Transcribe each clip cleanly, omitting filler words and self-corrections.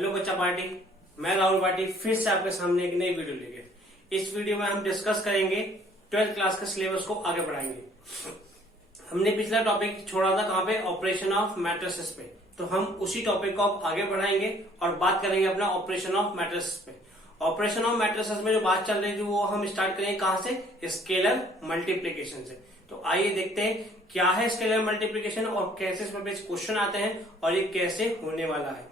Hello बच्चा party, मैं Rahul party फिर से आपके सामने एक नई वीडियो लेके। इस वीडियो में हम डिस्कस करेंगे 12th क्लास के सिलेबस को आगे बढ़ाएंगे। हमने पिछला टॉपिक छोड़ा था कहाँ पे, ऑपरेशन ऑफ मैट्रिसेस पे। तो हम उसी टॉपिक को अब आगे बढ़ाएंगे और बात करेंगे अपना ऑपरेशन ऑफ मैट्रिसेस पे। ऑपरेशन ऑफ मैट्रिसेस में जो बात चल रही थी वो हम स्टार्ट करेंगे कहाँ से, स्केलर मल्टीप्लीकेशन से। तो आइए देखते हैं क्या है स्केलर मल्टीप्लीकेशन और कैसे इस पर क्वेश्चन आते हैं और ये कैसे होने वाला है।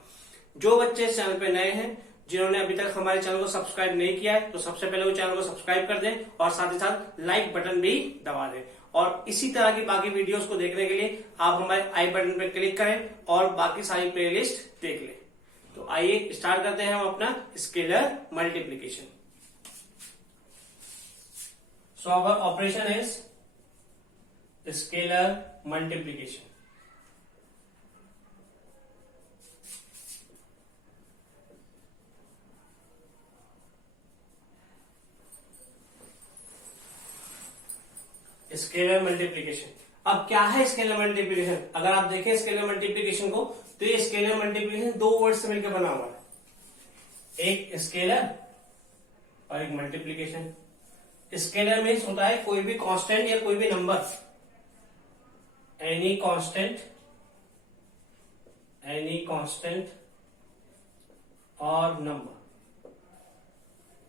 जो बच्चे इस चैनल पे नए हैं, जिन्होंने अभी तक हमारे चैनल को सब्सक्राइब नहीं किया है, तो सबसे पहले वो चैनल को सब्सक्राइब कर दें और साथ ही साथ लाइक बटन भी दबा दें। और इसी तरह की बाकी वीडियोस को देखने के लिए आप हमारे आई बटन पर क्लिक करें और बाकी सारी प्लेलिस्ट देख लें। तो आइए स्टार्ट करते हैं हम अपना scalar multiplication. So our operation is scalar multiplication. Scalar multiplication. अब क्या है स्केलर मल्टीप्लीकेशन? अगर आप देखें स्केलर मल्टीप्लीकेशन को, तो ये स्केलर मल्टीप्लीकेशन दो वर्ड से मिलकर बना हुआ है, एक स्केलर और एक मल्टीप्लीकेशन। स्केलर मीन्स होता है कोई भी कांस्टेंट या कोई भी नंबर, एनी कांस्टेंट और नंबर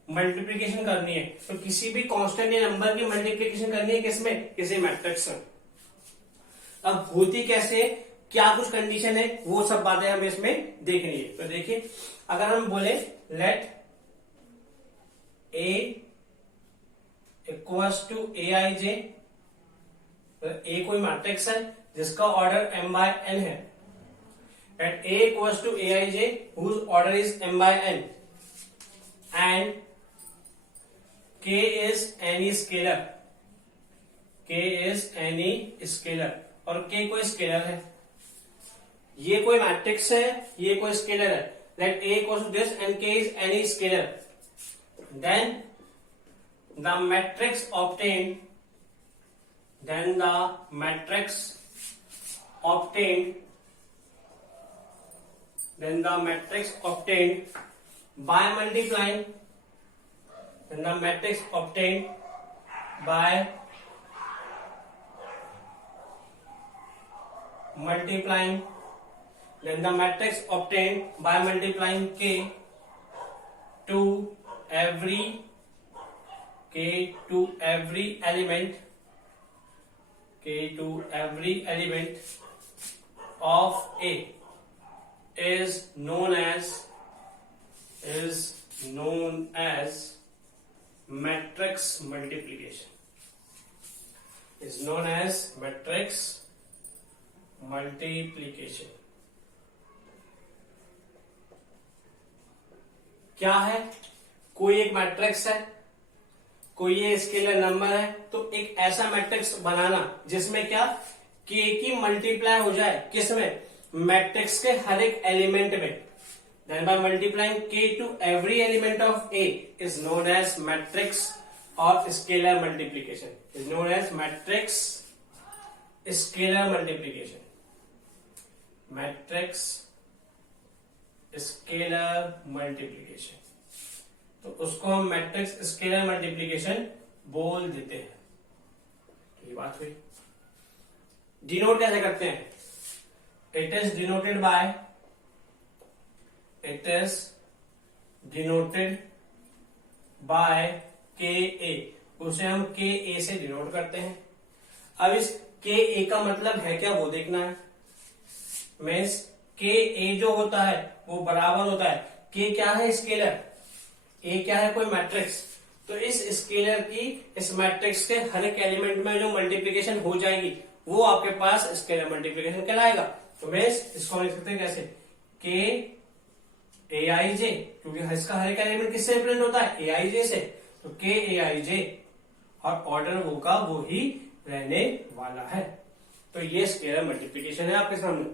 मल्टीप्लीकेशन करनी है। तो किसी भी कांस्टेंट या नंबर की मल्टीप्लीकेशन करनी है किसमें, किसी मैट्रिक्स में। अब होती कैसे, क्या कुछ कंडीशन है, वो सब बातें हमें इसमें देखनी है। तो देखिए, अगर हम बोले let A equals to A I J, A कोई मैट्रिक्स है जिसका ऑर्डर m by n है, at a equals to A I J whose order is m by n and k is any scalar, k is any scalar और k कोई scalar है। ये कोई matrix है, ये कोई स्केलर है। Let a equals to this and k is any scalar, then the matrix obtained by multiplying the matrix obtained by multiplying k to every element of A is known as matrix multiplication. क्या है, कोई एक matrix है, कोई ये scalar number है, तो एक ऐसा मैट्रिक्स बनाना जिसमें क्या k की मल्टीप्लाई हो जाए, किसमें, मैट्रिक्स के हर एक एलिमेंट में। Then by multiplying k to every element of A is known as matrix or scalar multiplication. Is known as matrix scalar multiplication. Matrix scalar multiplication. तो उसको हम मैट्रिक्स स्केलर मल्टीप्लीकेशन बोल देते हैं। तो ये बात हुई। डिनोट कैसे करते हैं? It is denoted by ka, उसे हम ka से डिनोट करते हैं। अब इस ka का मतलब है क्या, वो देखना है। मीन्स ka जो होता है वो बराबर होता है, k क्या है, स्केलर, a क्या है, कोई मैट्रिक्स। तो इस स्केलर की इस मैट्रिक्स के हर एक एलिमेंट में जो मल्टीप्लीकेशन हो जाएगी वो आपके पास स्केलर मल्टीप्लीकेशन कहलाएगा। तो मीन्स इसको हम लिख सकते हैं कैसे, k ए आई जे, क्योंकि इसका हर एक एलिमेंट किससे रिप्रेजेंट होता है, ए आई जे से। तो के ए आई जे और ऑर्डर वो का वो ही रहने वाला है। तो ये स्केलर मल्टीप्लीकेशन है आपके सामने।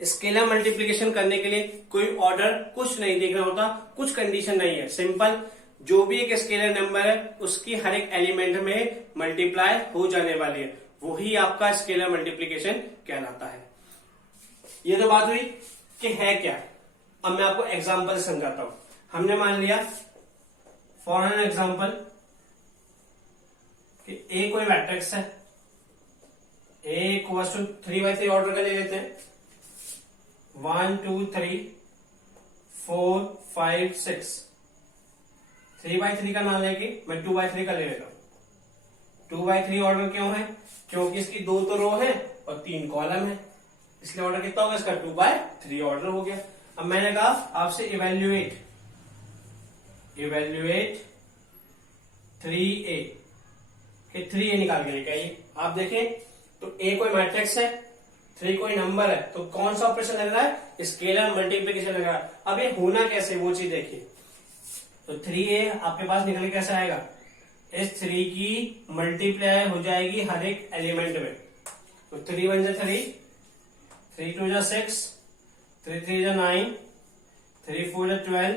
स्केलर मल्टीप्लीकेशन करने के लिए कोई ऑर्डर कुछ नहीं देखना होता, कुछ कंडीशन नहीं है, सिंपल जो भी एक स्केलर नंबर है उसकी हर एक एलिमेंट में मल्टीप्लाई हो जाने वाली है, वही आपका स्केलर मल्टीप्लीकेशन कहलाता है। ये तो बात हुई कि है क्या। अब मैं आपको एग्जाम्पल समझाता हूं। हमने मान लिया फॉर एन एग्जाम्पल कि ए कोई मैट्रिक्स है, ए इक्वल्स टू 3x3 ऑर्डर का ले लेते हैं, 1 2 3 4 5 6। 3x3 का नाम लेके मैं 2x3 का ले लेता हूं। 2x3 ऑर्डर क्यों है? क्योंकि इसकी 2 तो रो है और 3 कॉलम है, इसलिए ऑर्डर कितना होगा इसका? 2x3 ऑर्डर हो गया। अब मैंने कहा आपसे इवेल्युएट 3a कि 3a निकाल के लेके आइए। आप देखें तो a कोई मैट्रिक्स है, 3 कोई नंबर है, तो कौन सा ऑपरेशन लग रहा है? स्केलर मल्टीप्लीकेशन लग रहा है। अब ये होना कैसे वो चीज देखिए। तो 3a आपके पास निकल के कैसे आएगा? इस 3 की मल्टीप्लाई हो जाएगी हर एक एलिमेंट में। तो 3 1 जा 3, 3 2 जा 6, 3 3 जा 9, 3 4 जा 12,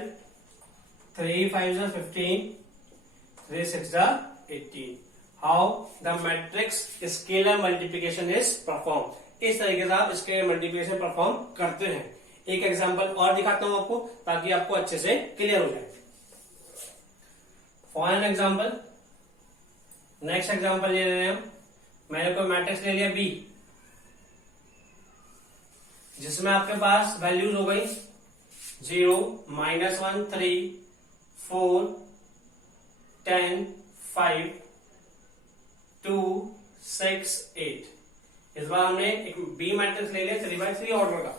3 5 जा 15, 3 6 जा 18। How the matrix scalar multiplication is perform. इस तरीके से आप स्केलर मल्टीप्लीकेशन परफॉर्म करते हैं। एक एग्जांपल और दिखाता हूं आपको ताकि आपको अच्छे से क्लियर हो जाए। For an example, next example ले रहे हैं हम। मैंने कोई मैट्रिक्स ले लिया बी, जिसमें आपके पास वैल्यूज हो गई 0 -1 3 4 10 5 2 6 8। इस बार हमने एक बी मैट्रिक्स ले लिया 3x3 ऑर्डर का।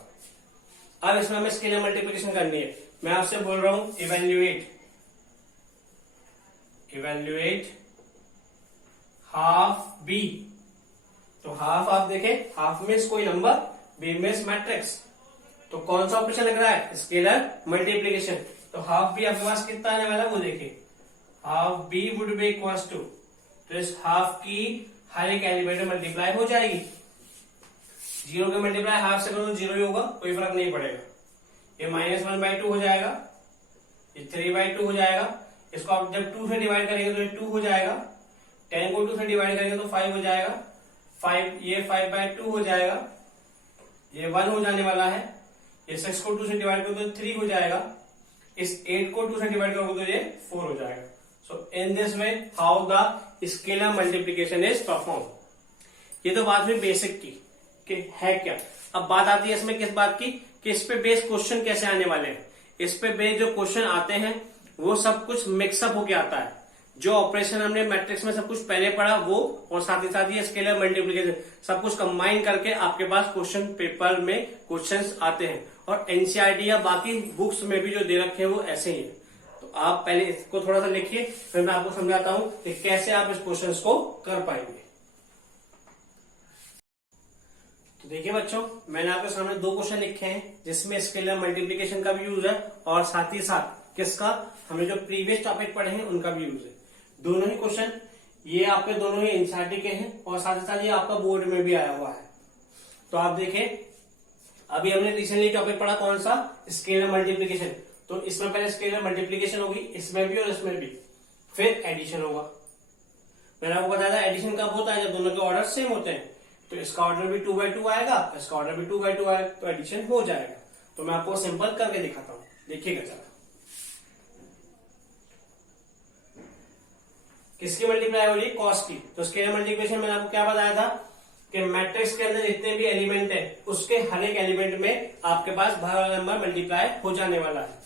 अब इसमें हमें स्केलर मल्टीप्लिकेशन करनी है। मैं आपसे बोल रहा हूं इवेल्युएट हाफ बी। तो हाफ आप देखें, हाफ मीन्स कोई नंबर, बी मीन्स मैट्रिक्स। तो कौन सा ऑपरेशन लग रहा है? Scalar multiplication. तो हाफ बी आपके पास कितना आने वाला है वो देखिए। Half B would be equals to, तो इस हाफ की हर एक एलिमेंट में मल्टीप्लाई हो जाएगी। 0 के मल्टीप्लाई हाफ से करो तो 0 ही होगा, कोई फर्क नहीं पड़ेगा। ये -1/2 हो जाएगा, ये 3/2 हो जाएगा। इसको आप जब 2 से डिवाइड करेंगे तो ये 2 हो जाएगा। 10 को 2 से डिवाइड करेंगे तो 5 हो जाएगा। 5 ये 5/2 हो जाएगा। ये 1 हो जाने वाला है। ये 6 को 2 से डिवाइड करोगे तो 3 हो जाएगा। इस 8 को 2 से डिवाइड करोगे तो ये 4 हो जाएगा। So in this way how the scalar multiplication is perform. ये तो बात हुई बेसिक की कि है क्या। अब बात आती है इसमें किस बात की कि इस पे बेस्ड क्वेश्चन कैसे आने वाले हैं। इस पे बेस्ड जो क्वेश्चन आते हैं वो सब कुछ मिक्सअप होके आता है। जो ऑपरेशन हमने मैट्रिक्स में सब कुछ पहले पढ़ा वो, और साथ ही साथ ये स्केलर मल्टीप्लिकेशन सब कुछ कंबाइन करके आपके पास क्वेश्चन पेपर में क्वेश्चंस आते हैं। और एनसीईआरटी या बाकी बुक्स में भी जो दे रखे हैं वो ऐसे ही है। तो आप पहले इसको थोड़ा सा लिखिए, फिर मैं आपको समझाता हूं कि कैसे आप इस क्वेश्चन को कर पाएंगे। तो देखिए बच्चों, मैंने आपके सामने 2 क्वेश्चन लिखे हैं जिसमें स्केलर मल्टीप्लिकेशन का भी यूज है और साथ ही साथ किसका, हमने जो प्रीवियस टॉपिक पढ़े हैं उनका भी यूज है। दोनों ही क्वेश्चन ये आपके दोनों ही एनसीईआरटी के हैं और साथ ही साथ ये आपका बोर्ड में भी आया हुआ है। तो आप देखें, अभी हमने रिसेंटली टॉपिक पढ़ा कौन सा? Scalar multiplication. तो इसमें पहले स्केलर मल्टीप्लिकेशन होगी, इसमें भी और इसमें भी, फिर एडिशन होगा। मैंने आपको बताया था एडिशन कब होता है? जब दोनों के ऑर्डर सेम होते हैं। तो इसका ऑर्डर भी 2/2 आएगा, इसका ऑर्डर भी 2/2 आएगा, तो एडिशन हो जाएगा। तो मैं आपको सिंपल करके दिखाता हूं, देखिएगा जरा। किसकी मल्टीप्लाई हो रही है? कॉस की। तो स्केलर मल्टीप्लिकेशन मैंने आपको क्या बताया था कि मैट्रिक्स के अंदर जितने भी एलिमेंट है उसके हर एक एलिमेंट में आपके पास बाहर वाला नंबर मल्टीप्लाई हो जाने वाला है।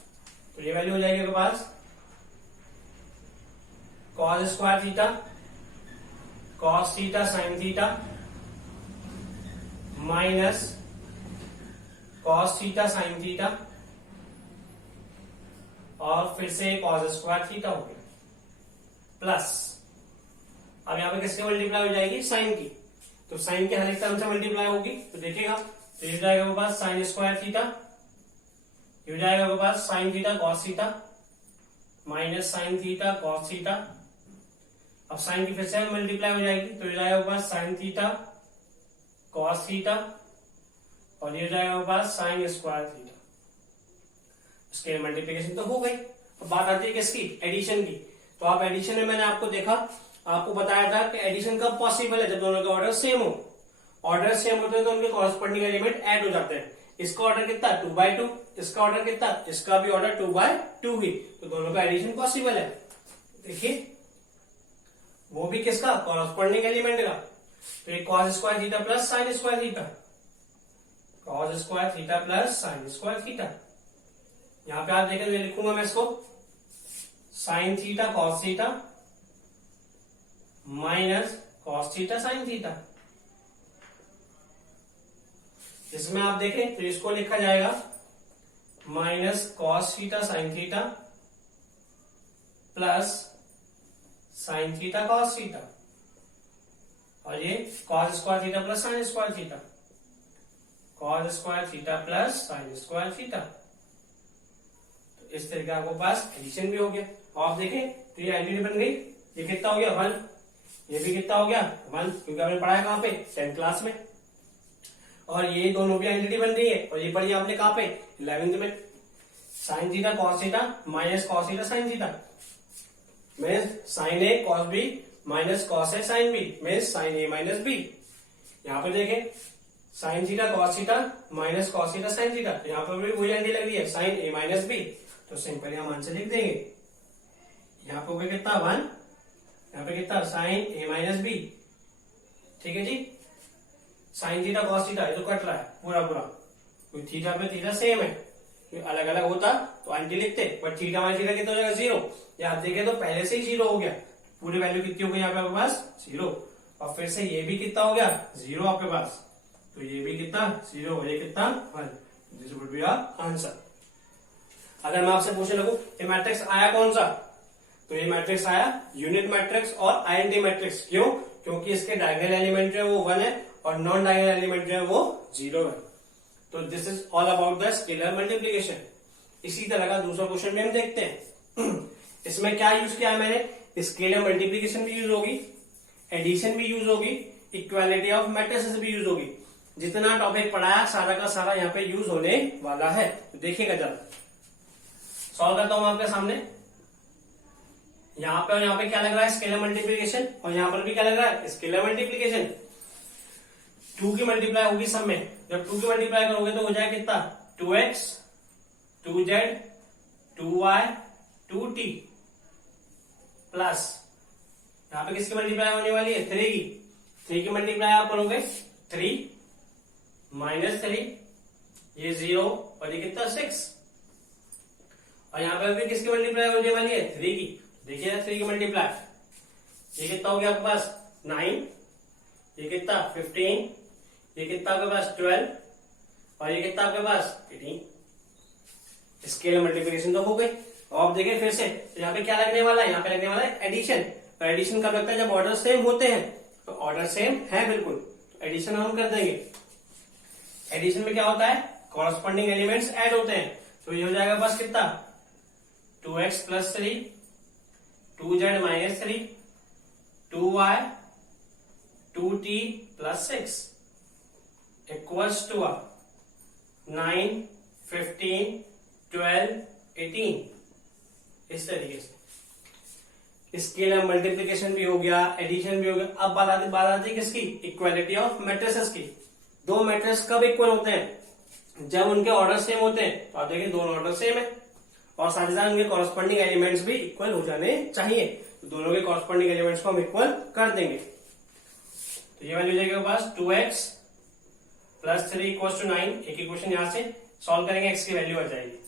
तो ये वैल्यू हो जाएगी आपके पास cos square theta, cos theta sine theta minus cos theta sine theta और फिर से cos स्क्वायर थीटा हो गया, प्लस अब यहां पे किसकी मल्टीप्लाई हो जाएगी? साइन की। तो साइन के हर एक टर्म से मल्टीप्लाई होगी। तो देखिएगा, तो ये जाएगा आपके पास साइन स्क्वायर थीटा, ये हो जाएगा आपके पास sine theta cos theta minus sine theta cos theta. अब साइन की फिर से मल्टीप्लाई हो जाएगी, तो ये जाएगा आपके पास साइन थीटा कॉस थीटा और ये हो जाएगा आपके पास साइन स्क्वायर थीटा। इसके मल्टीप्लिकेशन तो हो गई। अब बात आती है किसकी? एडिशन की। तो आप एडिशन में मैंने आपको देखा, आपको बताया था कि एडिशन कब पॉसिबल है? जब दोनों के ऑर्डर सेम हो। ऑर्डर सेम होते हैं तो उनके कॉरस्पॉन्डिंग एलिमेंट ऐड हो जाते हैं। इसका ऑर्डर कितना 2/2, इसका ऑर्डर कितना, इसका भी ऑर्डर 2/2 ही, तो दोनों का एडिशन पॉसिबल है। देखिए वो भी किसका, कॉरस्पॉन्डिंग एलिमेंट का। तो ये cos square theta plus sine square theta, cos square theta plus sine square theta. यहां पे आप देखें तो लिखूंगा मैं इसको sign theta cos theta minus cos theta sine theta. इसमें आप देखें तो इसको लिखा जाएगा minus cos theta sine theta plus sign theta cos theta, और ये cos square theta plus sine square theta, cos square theta plus sine square theta. तो इस तरीके आपको पास एडिशन भी हो गया। और आप देखें तो ये एलईडी बन गई, ये कितना हो गया 1, ये भी कितना हो गया 1, क्योंकि आपने पढ़ा है कहां पे 10th क्लास में। और ये दोनों भी आइडेंटिटी बन रही है, और ये पढ़ी आपने कहां पे 11th में। Sine theta cos theta minus cos theta sine theta means sine A cos B minus cos A sine B means sine A minus B. यहाँ पे देखें sine theta cos theta minus cos theta sine theta, यहाँ पर भी वही identity लग रही है साइन ए माइनस बी, तो सिंपली हम आंसर लिख देंगे। यहाँ पे हो गया कितना 1, यहाँ पे कितना साइन ए माइनस बी। ठीक है जी, साइन थीटा कॉस थीटा ये तो कट रहा है पूरा पूरा, क्योंकि थीटा पे थीटा सेम है, अलग अलग होता तो एंटी लिखते, बट थीटा माइनस थीटा कितना हो जाएगा 0। ये आप देखें तो पहले से ही 0 हो गया, पूरी वैल्यू कितनी हो गई यहाँ पे आपके पास 0, और फिर से ये भी कितना हो गया 0 आपके पास, तो ये भी कितना 0, ये कितना 1, दिस वुड बी आंसर। अगर मैं आपसे पूछने लगूं ये मैट्रिक्स आया कौन सा, तो ये मैट्रिक्स आया यूनिट मैट्रिक्स और आइडेंटिटी मैट्रिक्स। क्यों, क्योंकि इसके डायगोनल एलिमेंट जो है वो 1 है और नॉन डायगोनल एलिमेंट जो है वो 0 है। तो this is all about the scalar multiplication. इसी तरह का दूसरा क्वेश्चन भी हम देखते हैं। इसमें क्या यूज किया है मैंने, स्केलर मल्टीप्लीकेशन भी यूज होगी, एडिशन भी यूज होगी, इक्वालिटी ऑफ मैट्रिसेस भी यूज होगी। जितना टॉपिक पढ़ाया सारा का सारा यहाँ पे यूज होने वाला है, तो देखिएगा जरा। सॉल्व करता हूं आपके सामने। यहाँ पे और यहाँ पे क्या लग रहा है स्केलर मल्टीप्लीकेशन, और यहाँ पर भी क्या लग रहा है स्केलर मल्टीप्लीकेशन। 2 की मल्टीप्लाई होगी सब में, जब 2 की मल्टीप्लाई करोगे तो हो जाएगा कितना 2x 2z 2y 2t plus यहाँ पे किसकी मल्टीप्लाई होने वाली है 3 की। 3 की मल्टीप्लाई आप करोगे 3 माइनस 3, ये 0 और ये कितना 6, और यहाँ पे भी किसकी मल्टीप्लाई होने वाली है 3 की। देखिए 3 की मल्टीप्लाई, ये कितना हो गया आपके पास 9, ये कितना 15, ये कितना आपके पास 12, और ये कितना आपके पास 18। स्केलर मल्टीप्लिकेशन तो हो गई। और आप देखें फिर से तो यहाँ पे क्या लगने वाला है, यहाँ पे लगने वाला है एडिशन। और एडिशन कब लगता है, जब ऑर्डर सेम होते हैं। तो ऑर्डर सेम है बिल्कुल, तो एडिशन हम कर देंगे। एडिशन में क्या होता है, कॉरस्पॉन्डिंग एलिमेंट्स ऐड होते हैं। तो ये हो जाएगा बस कितना 2x plus 3 2z minus 3 2y 2t plus 6 equals to 9 15 12 18। इस तरीके से स्केलर मल्टीप्लिकेशन भी हो गया, एडिशन भी हो गया। अब बात आती है किसकी, इक्वालिटी ऑफ मैट्रिसेस की। दो मैट्रिक्स कब इक्वल होते हैं, जब उनके ऑर्डर सेम होते हैं। तो आप देखिए दोनों ऑर्डर सेम है, और साथ ही साथ उनके कॉरस्पॉन्डिंग एलिमेंट्स भी इक्वल हो जाने चाहिए। तो दोनों के कॉरस्पॉन्डिंग एलिमेंट्स को हम इक्वल कर देंगे। तो ये वैल्यू जाएगी पास 2x प्लस 3 इक्वल टू 9। एक इक्वेशन यहां से सॉल्व करेंगे, x की वैल्यू आ जाएगी।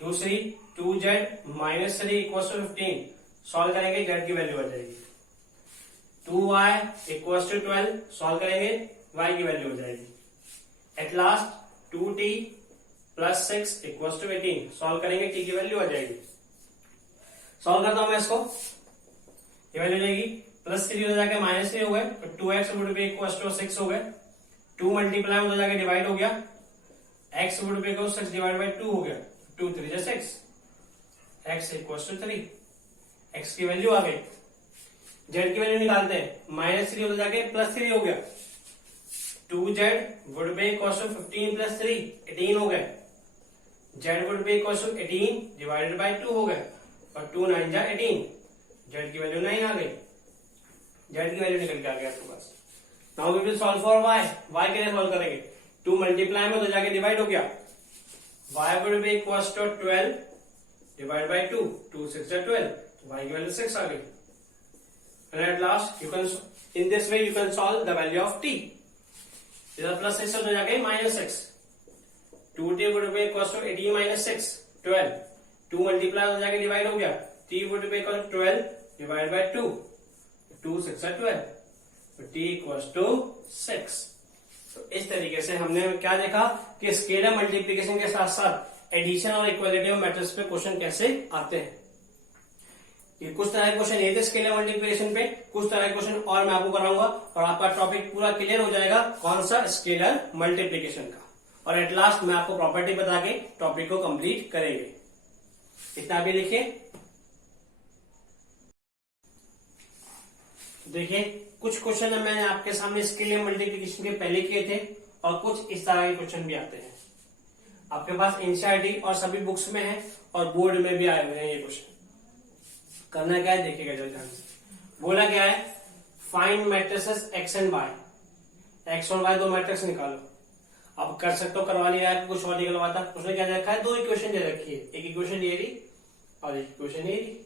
दूसरी 2z minus 3 equal to 15 solve करेंगे, z की वैल्यू आ जाएगी। 2y इक्वल टू 12 सॉल्व करेंगे, y की वैल्यू हो जाएगी। At last 2t plus 6 equal to 18 solve करेंगे, t की वैल्यू आ जाएगी। सॉल्व करता हूं मैं इसको, ये वैल्यू हो जाएगी प्लस 3 हो जाएगा माइनस 3 हो गए, तो 2x would be equal to 6 हो गए। 2 मल्टीप्लाई हो जाएगा डिवाइड हो गया, x would be equal 6 divide by 2 हो गया, 2 3 जा 6, x इक्वल टू 3, x की वैल्यू आ गई। z की वैल्यू निकालते हैं, माइनस 3 हो जाके प्लस 3 हो गया, 2z would be equal to 15 plus 3 18 हो गए, z would be equal to 18 divided by 2 हो गए, और 2 9 जा 18, z की वैल्यू 9 आ गई, z की वैल्यू निकल के आ गया आपके पास। Now we will solve for y। y के लिए सॉल्व करेंगे, 2 मल्टीप्लाई में तो जाके डिवाइड हो गया, y would be equal to 12 divide by 2, 2 6 12, तो y की वैल्यू 6 आ गई। And at last you can, in this way you can solve the value of t. इधर प्लस 6 हो जाएगा minus 6, 2t would be equal to 18 minus 6 12, 2 multiply हो जाके divide हो गया, t would be equal to 12 divide by 2, 2 6 12, तो t equal to 6। तो इस तरीके से हमने क्या देखा कि स्केलर मल्टीप्लिकेशन के साथ साथ एडिशन और इक्वालिटी ऑफ मैट्रिक्स पे क्वेश्चन कैसे आते हैं। ये कुछ तरह के क्वेश्चन ये थे स्केलर मल्टीप्लिकेशन पे, कुछ तरह के क्वेश्चन और मैं आपको कराऊंगा और आपका टॉपिक पूरा क्लियर हो जाएगा कौन सा स्केलर मल्टीप्लिकेशन का, और एट लास्ट मैं आपको प्रॉपर्टी बता के टॉपिक को कंप्लीट करेंगे। इतना भी लिखिए। देखिए कुछ क्वेश्चन मैंने आपके सामने स्केलर मल्टीप्लिकेशन के पहले किए थे और कुछ इस तरह के क्वेश्चन भी आते हैं। आपके पास एनसीईआरटी और सभी बुक्स में है और बोर्ड में भी आए हुए हैं ये क्वेश्चन। करना क्या है देखिएगा जल्दी से। बोला क्या है, find matrices X and Y, X और वाई दो मैट्रिक्स निकालो। अब कर सकते हो, करवा नहीं रहा है कुछ और निकलवाता। उसने क्या रखा है, दो इक्वेशन दे रखी है, एक इक्वेशन ये रही और एक इक्वेशन ये रही,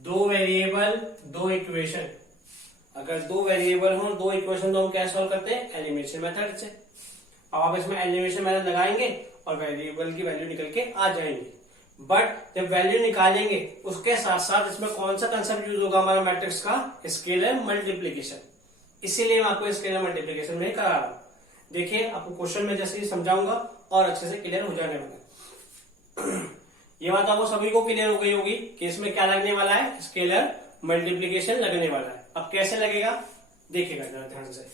दो वेरिएबल दो इक्वेशन। अगर दो वेरिएबल हो दो इक्वेशन तो हम क्या सॉल्व करते हैं, एलिमिनेशन मेथड से। अब आप इसमें एलिमिनेशन मेथड लगाएंगे और वेरिएबल की वैल्यू निकल के आ जाएंगे। बट जब वैल्यू निकालेंगे उसके साथ साथ इसमें कौन सा कंसेप्ट यूज होगा हमारा मैट्रिक्स का, स्केलर मल्टीप्लिकेशन। इसीलिए मैं आपको स्केलर मल्टीप्लिकेशन में करा रहा हूं। देखिए आपको क्वेश्चन में जैसे ही समझाऊंगा और अच्छे से क्लियर हो जाने वाला है। ये बात आपको सभी को क्लियर हो गई होगी कि इसमें क्या लगने वाला है, स्केलर मल्टीप्लिकेशन लगने वाला है। अब कैसे लगेगा देखिएगा जरा ध्यान से।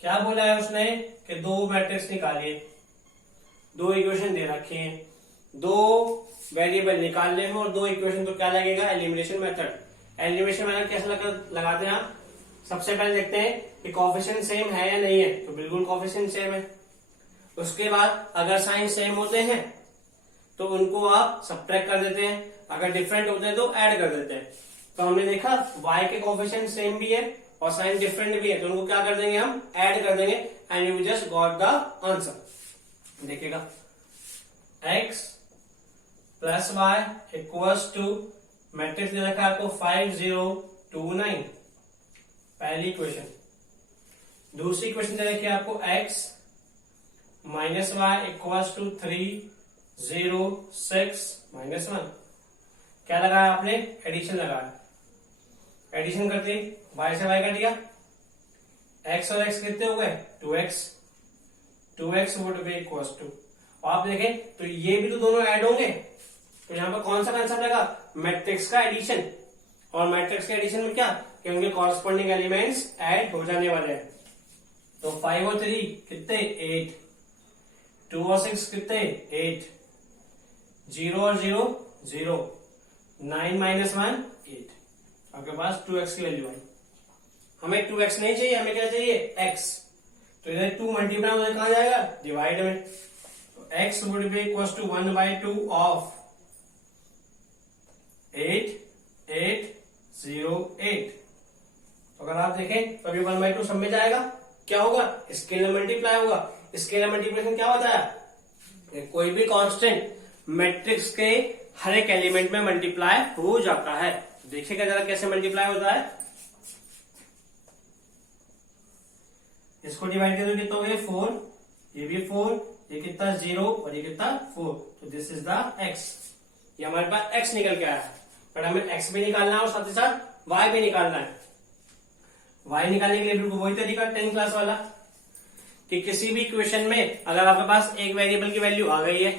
क्या बोला है उसने कि दो मैट्रिक्स निकालिए, दो इक्वेशन दे रखे हैं, दो वेरिएबल निकालने हैं और दो इक्वेशन, तो क्या लगेगा, एलिमिनेशन मेथड। एलिमिनेशन मेथड कैसे लगाते हैं आप, सबसे पहले देखते हैं कि कोएफिशिएंट सेम है या नहीं है, तो बिल्कुल कोएफिशिएंट सेम है। उसके बाद अगर साइन सेम होते हैं तो उनको आप सब्ट्रैक्ट कर देते हैं, अगर डिफरेंट होते हैं तो ऐड कर देते हैं। तो हमने देखा y के कोएफिशिएंट सेम भी है और साइन डिफरेंट भी है, तो उनको क्या कर देंगे, हम ऐड कर देंगे and you just got the answer. देखिएगा x plus Y equals to, matrix दे रखा है आपको 5 0 2 9, पहली इक्वेशन। दूसरी इक्वेशन दे रखी है आपको x minus Y equals to 3 0 6 minus 1। क्या लगाया आपने, एडिशन लगाया। एडिशन करते y से y कट गया, x और x कितने हो गए, 2x, 2x would be equal to, आप देखें तो ये भी तो दोनों ऐड होंगे, तो यहाँ पर कौन सा कंसेप्ट लगा, मैट्रिक्स का एडिशन। और मैट्रिक्स के एडिशन में क्या कि उनके कॉरस्पॉन्डिंग एलिमेंट्स ऐड हो जाने वाले हैं। तो 5 और 3 कितने 8, 2 और 6 कितने 8, 0 और 0 0, 9 माइनस 1 8। आपके पास 2x की वैल्यू आई। हमें 2x नहीं चाहिए, हमें क्या चाहिए, x। तो इधर 2 मल्टीप्लाई उधर कहां जाएगा, डिवाइड में। तो x would be equal to 1/2 of 8 8 0 8। तो अगर आप देखें तो अभी 1/2 सब में जाएगा, क्या होगा, स्केलर मल्टीप्लाई होगा। स्केलर मल्टीप्लिकेशन क्या होता है, कोई भी कांस्टेंट मैट्रिक्स के हर एक एलिमेंट में मल्टीप्लाई हो जाता है। देखिएगा जरा कैसे मल्टीप्लाई होता है। इसको डिवाइड करें कितना हो गया 4, ये भी 4, ये कितना 0 और ये कितना 4, तो दिस इज द x। ये हमारे पास x निकल के आया है, पर हमें x भी निकालना है और साथ ही साथ y भी निकालना है। y निकालने के लिए बिल्कुल वही तरीका 10th क्लास वाला कि किसी भी इक्वेशन में अगर आपके पास एक वेरिएबल की वैल्यू आ गई है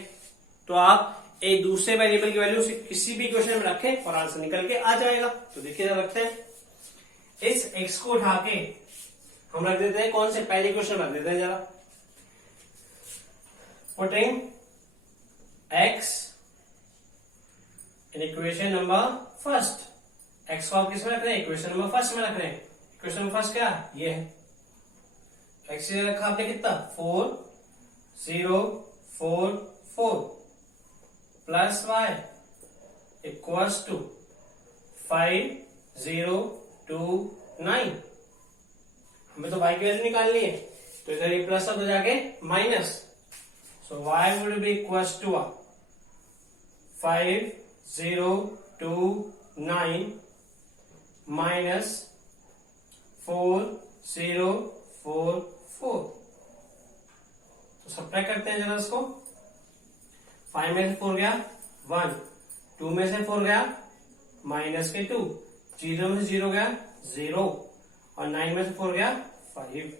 तो आप एक दूसरे वेरिएबल की वैल्यू से किसी भी इक्वेशन में रखें और आंसर निकल के आ जाएगा। तो देखिए जरा रखते हैं, इस x को उठा के हम रख देते हैं कौन से, पहले इक्वेशन रख देते हैं जरा। Putting x in equation number first, x को आप किस में रख रहे हैं, इक्वेशन नंबर फर्स्ट में रख रहे हैं। इक्वेशन नंबर फर्स्ट क्या ये है, x से रखा आपने कितना 4 0 4 4 प्लस y इक्वल्स टू 5 0 2 9। हमें तो y की वैल्यू निकालनी है, तो इधर ये प्लस हो जाके minus, so y would be equals to 5029 minus 4044। तो सब्ट्रैक्ट करते हैं जरा इसको। 5 में से 4 गया 1, 2 में से 4 गया माइनस के 2, 0 में से 0 गया 0 और 9 में से 4 गया 5।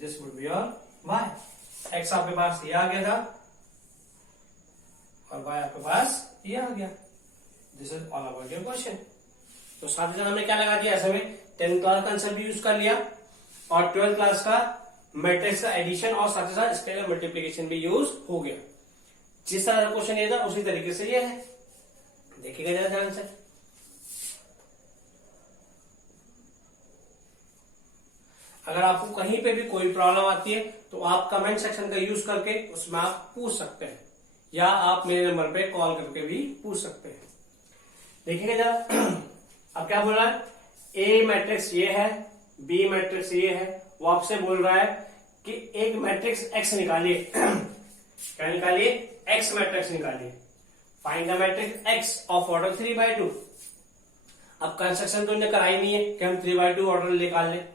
This would be your y। x आपके पास ये आ गया था और y आपके पास ये आ गया। This is all about your question. तो साथ ही साथ हमने क्या लगा दिया, ऐसे में 10th क्लास कंसेप्ट भी यूज कर लिया और 12th क्लास का मैट्रिक्स का एडिशन और साथ ही साथ स्केलर मल्टीप्लिकेशन भी यूज हो गया। जिस तरह का क्वेश्चन ये था उसी तरीके से ये है, देखिएगा जरा ध्यान से। अगर आपको कहीं पे भी कोई प्रॉब्लम आती है तो आप कमेंट सेक्शन का यूज करके उसमें आप पूछ सकते हैं, या आप मेरे नंबर पे कॉल करके भी पूछ सकते हैं। देखिएगा जरा, अब क्या बोल रहा है, ए मैट्रिक्स ये है, बी मैट्रिक्स ये है। वो आपसे बोल रहा है कि एक मैट्रिक्स एक्स निकालिए। क्या निकालिए? एक्स मैट्रिक्स निकालिए। Find the matrix x of order 3/2। अब कंस्ट्रक्शन तो इन्हें कराई नहीं है कि हम 3/2 ऑर्डर निकाल लें।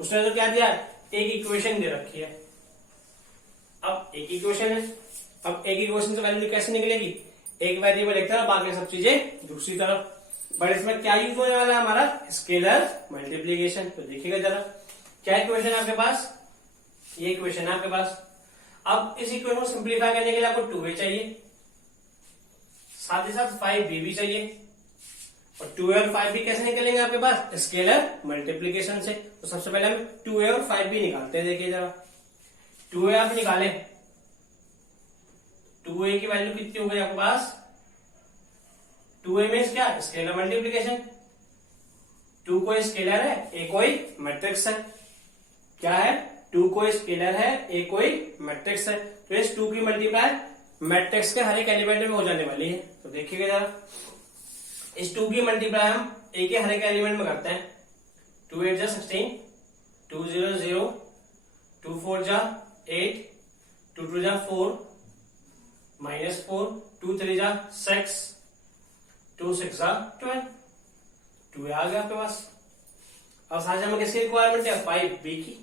उसने तो क्या दिया, एक इक्वेशन दे रखी है। अब एक इक्वेशन है, अब एक इक्वेशन से वैल्यू कैसे निकलेगी, एक वेरिएबल एक तरफ बाकी सब चीजें दूसरी तरफ। बट इसमें क्या यूज होने वाला है हमारा, स्केलर मल्टीप्लीकेशन। तो देखिएगा जरा, क्या इक्वेशन है आपके पास, ये इक्वेशन है आपके पास। अब इस इक्वेशन को सिंप्लीफाई करने के लिए आपको 2a चाहिए, साथ ही साथ 5b भी चाहिए। और 2a और 5b कैसे निकलेंगे आपके पास, स्केलर मल्टीप्लीकेशन से। तो सबसे पहले हम 2a और 5b निकालते हैं। देखिए जरा, 2a आप निकालें, 2a की वैल्यू कितनी हो गई आपके पास, 2a में क्या, स्केलर मल्टीप्लीकेशन। 2 कोई स्केलर है, a कोई मैट्रिक्स है। क्या है, 2 कोई स्केलर है, a कोई मैट्रिक्स है। तो इस 2 की मल्टीप्लाई मैट्रिक्स के हर एक एलिमेंट में हो जाने वाली है। तो देखिएगा जरा, इस 2 की मल्टीप्लाई हम a के हर एक एलिमेंट में करते हैं। 2 8 जा 16, 2 0 0, 2 4 जा 8, 2 2 जा 4, -4, 2 3 जा 6, 2 6 जा 12। 2 आ गया आपके पास। अब साथ हमें किसकी रिक्वायरमेंट है, 5b की।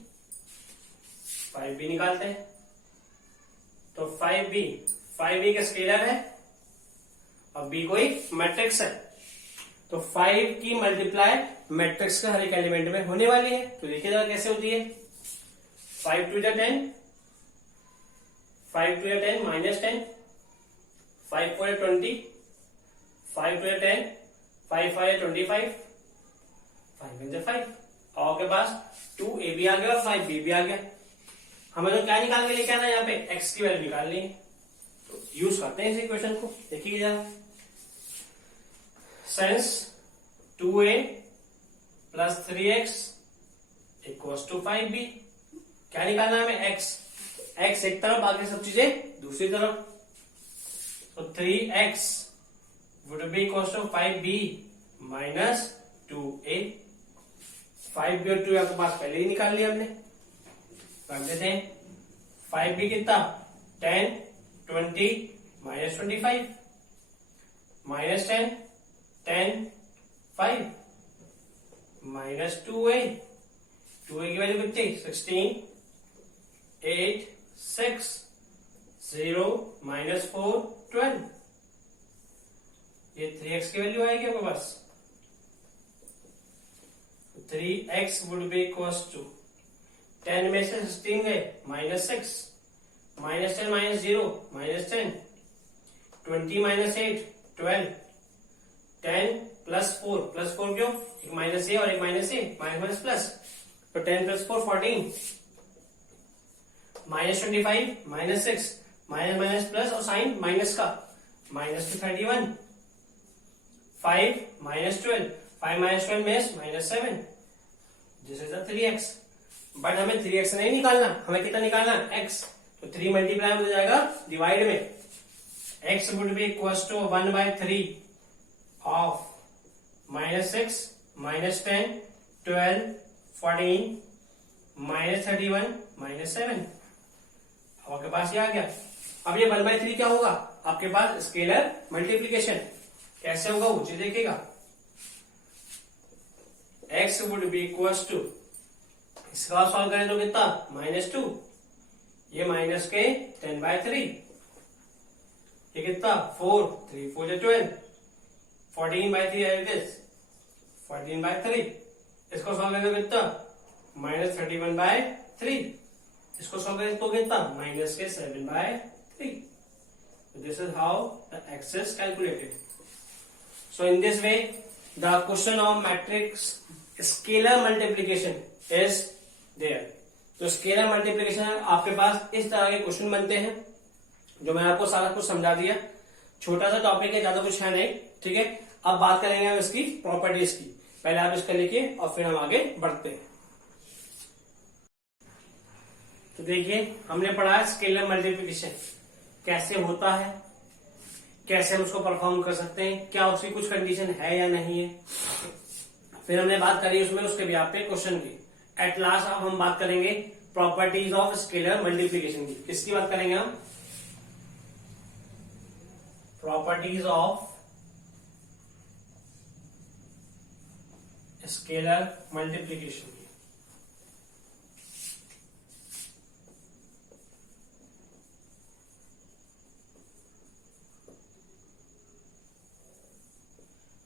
5b निकालते हैं। तो 5b का स्केलर है और b कोई मैट्रिक्स है। तो 5 की मल्टीप्लाई मैट्रिक्स का हर एक एलिमेंट में होने वाली है। तो देखिए जरा कैसे होती है, 5 2 जा 10, 5 2 जा 10 -10, 5 4 जा 20, 5 2 जा 10, 5 5 जा 25, 5 1 जा 5। और आपके पास 2a भी आ गया और 5b भी आ गया। हमें तो क्या निकाल के लेके आना है, यहाँ पे x की वैल्यू निकालनी है। तो यूज करते हैं इस इक्वेशन को। देखिए जरा, sense 2a plus 3x equals to 5b। क्या निकालना है हमें, x एक तरफ बाकी सब चीजें दूसरी तरफ। तो 3x would be equals to 5b minus 2a। 5b और 2 आपके पास पहले ही निकाल लिया हमने। कर देते हैं, 5b कितना, 10 20 -25, -10 10 5 -2a। 2a की वैल्यू कितनी, 16 8 6 0 -4 12। ये 3x की वैल्यू आएगी आपके पास। 3x would be equals to 10 में से 16 गए -6, -10 -0 -10, 20 -8 12, 10 +4 क्यों, एक माइनस ए और एक माइनस ए, माइनस प्लस। तो 10 + 4 14, -25 -6, माइनस प्लस और साइन माइनस का, -31, 5 -12, 5 -12 में -7। This is the 3x। But हमें 3x नहीं निकालना, हमें कितना निकालना, x। तो 3 मल्टीप्लाई हो जाएगा डिवाइड में, x would be equals to 1/3 of -6 -10 12 14 -31 -7। अब आपके पास ये आ गया। अब ये 1/3 क्या होगा आपके पास स्केलर मल्टीप्लीकेशन। कैसे होगा वो चीज देखिएगा। x would be equal to, इसका सॉल्व करें तो कितना -2, ये माइनस के 10/3, ये कितना 4, 3 4 12, 14/3 इट इज 14/3। इसको सॉल्व करें तो कितना -31/3, इसको सॉल्व करें तो कितना माइनस के 7/3। This is how the x is calculated. So in this way the question of matrix scalar multiplication is there. तो स्केलर मल्टीप्लिकेशन आपके पास इस तरह के क्वेश्चन बनते हैं, जो मैंने आपको सारा कुछ समझा दिया। छोटा सा टॉपिक है, ज्यादा कुछ है नहीं, ठीक है। अब बात करेंगे हम इसकी प्रॉपर्टीज की। पहले आप इसका लिखिए और फिर हम आगे बढ़ते हैं। तो देखिए हमने पढ़ा है स्केलर मल्टीप्लिकेशन कैसे होता है, कैसे हम उसको परफॉर्म कर सकते हैं, क्या उसकी कुछ कंडीशन है या नहीं है। फिर हमने बात करी उसमें उसके ब्याह पे क्वेश्चन की। एट लास्ट अब हम बात करेंगे प्रॉपर्टीज ऑफ स्केलर मल्टीप्लिकेशन की। किसकी बात करेंगे हम? प्रॉपर्टीज ऑफ स्केलर मल्टीप्लिकेशन की।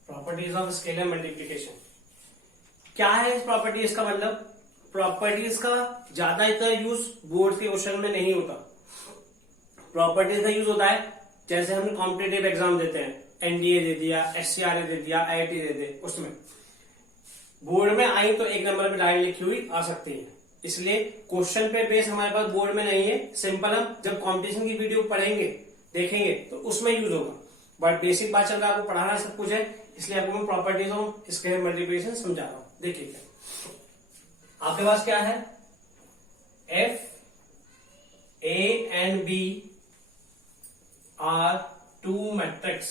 प्रॉपर्टीज ऑफ स्केलर मल्टीप्लिकेशन क्या है? इस प्रॉपर्टीज का मतलब, प्रॉपर्टीज का ज्यादा इतना यूज बोर्ड के क्वेश्चन में नहीं होता। प्रॉपर्टीज का यूज होता है जैसे हम कॉम्पिटिटिव एग्जाम देते हैं, एनडीए दे दिया, एससीआरए दे दिया, आईआईटी दे दे, उसमें बोर्ड में आई तो एक नंबर में लाइन लिखी हुई आ सकती है। इसलिए क्वेश्चन पे बेस हमारे पास बोर्ड में नहीं है। सिंपल हम जब कॉम्पिटिशन की वीडियो पढ़ेंगे देखेंगे तो उसमें यूज होगा, बट बेसिक बात चल रहा है, आपको पढ़ाना सब कुछ है, इसलिए आपको मैं प्रॉपर्टीज ऑफ स्केलर मल्टीप्लिकेशन समझा रहा हूं। देखिए आपके पास क्या है, if A and B are two matrix.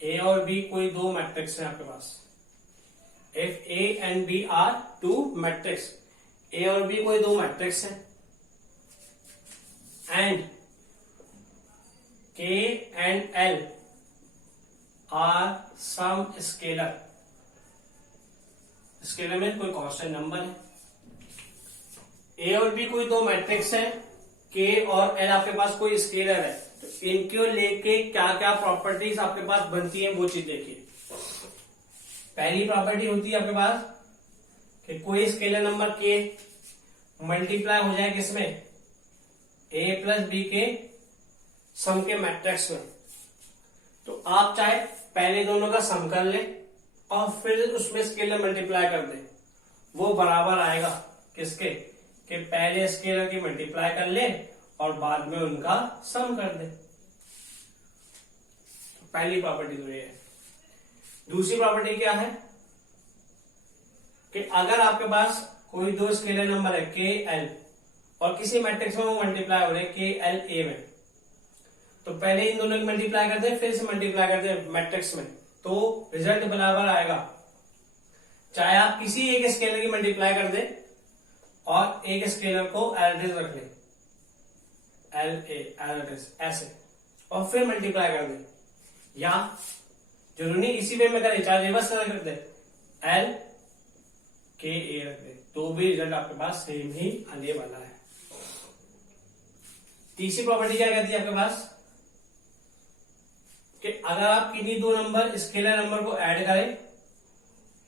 A और बी कोई दो मैट्रिक्स है आपके पास। If A and B are two matrix. A और बी कोई दो मैट्रिक्स है। And K and L are some scalar. Scalar में कोई कांस्टेंट नंबर है। ए और बी कोई दो मैट्रिक्स है, के और एल आपके पास कोई स्केलर है। तो इनको लेके क्या क्या प्रॉपर्टीज आपके पास बनती है वो चीज देखिए। पहली प्रॉपर्टी होती है आपके पास कि कोई स्केलर नंबर के मल्टीप्लाई हो जाए किसमें, ए प्लस बी के सम के मैट्रिक्स में। तो आप चाहे पहले दोनों का सम कर ले और फिर उसमें स्केलर मल्टीप्लाई कर दे, वो बराबर आएगा किसके, कि पहले स्केलर की मल्टीप्लाई कर ले और बाद में उनका सम कर दे। तो पहली प्रॉपर्टी तो ये है। दूसरी प्रॉपर्टी क्या है कि अगर आपके पास कोई दो स्केलर नंबर है के एल और किसी मैट्रिक्स में वो मल्टीप्लाई हो रहे के एल ए में, तो पहले इन दोनों की मल्टीप्लाई कर दे फिर से मल्टीप्लाई कर दे मैट्रिक्स में, तो रिजल्ट बराबर आएगा। चाहे आप किसी एक स्केलर की मल्टीप्लाई कर दे और एक स्केलर को एल रख ले, एल ए ऐसे, और फिर मल्टीप्लाई कर दे, या जरूरी इसी वे में करे, चाहे रिवर्स कर दे, एल के ए रख दे, तो भी रिजल्ट आपके पास सेम ही आने वाला है। तीसरी प्रॉपर्टी क्या कहती है आपके पास कि अगर आप किन्हीं दो नंबर स्केलर नंबर को ऐड करें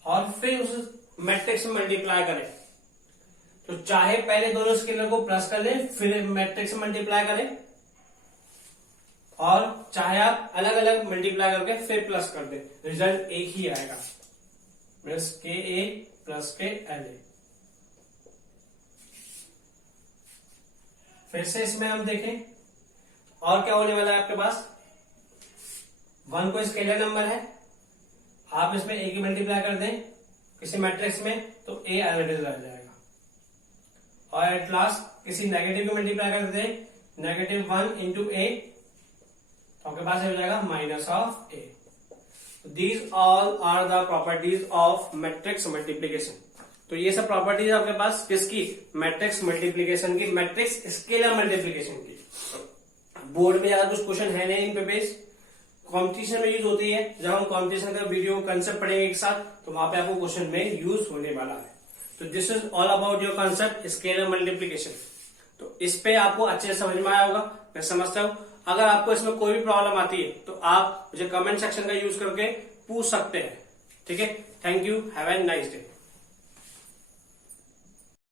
और फिर उस मैट्रिक्स में मल्टीप्लाई करें, तो चाहे पहले दोनों स्केलर को प्लस कर लें फिर मैट्रिक्स में मल्टीप्लाई करें, और चाहे आप अलग अलग मल्टीप्लाई करके फिर प्लस कर दें, रिजल्ट एक ही आएगा, मीन्स के ए प्लस के एल ए। फिर से इसमें हम देखें और क्या होने वाला है आपके पास, वन कोई स्केलर नंबर है, आप इसमें ए की मल्टीप्लाई कर दें किसी मैट्रिक्स में तो ए एवरेज रह जाएगा, और एट लास्ट किसी नेगेटिव की मल्टीप्लाई कर दें, -1 इंटू ए, तो आपके पास हो जाएगा minus of A. These all are the properties of matrix multiplication. तो ये सब प्रॉपर्टीज आपके पास किसकी, मैट्रिक्स मल्टीप्लीकेशन की, मैट्रिक्स स्केलर मल्टीप्लीकेशन की। बोर्ड में ज्यादा कुछ क्वेश्चन है नहीं इन पे बेस्ड, कॉम्पिटिशन में यूज होती है। जब हम कॉम्पिटिशन का वीडियो कंसेप्ट पढ़ेंगे एक साथ तो वहां पे आपको क्वेश्चन में यूज होने वाला है। तो this is all about your concept scalar multiplication. तो इस पे आपको अच्छे से समझ में आया होगा, मैं समझता हूं। अगर आपको इसमें कोई भी प्रॉब्लम आती है तो आप मुझे कमेंट सेक्शन का यूज करके पूछ सकते हैं। ठीक है, thank you, have a nice day.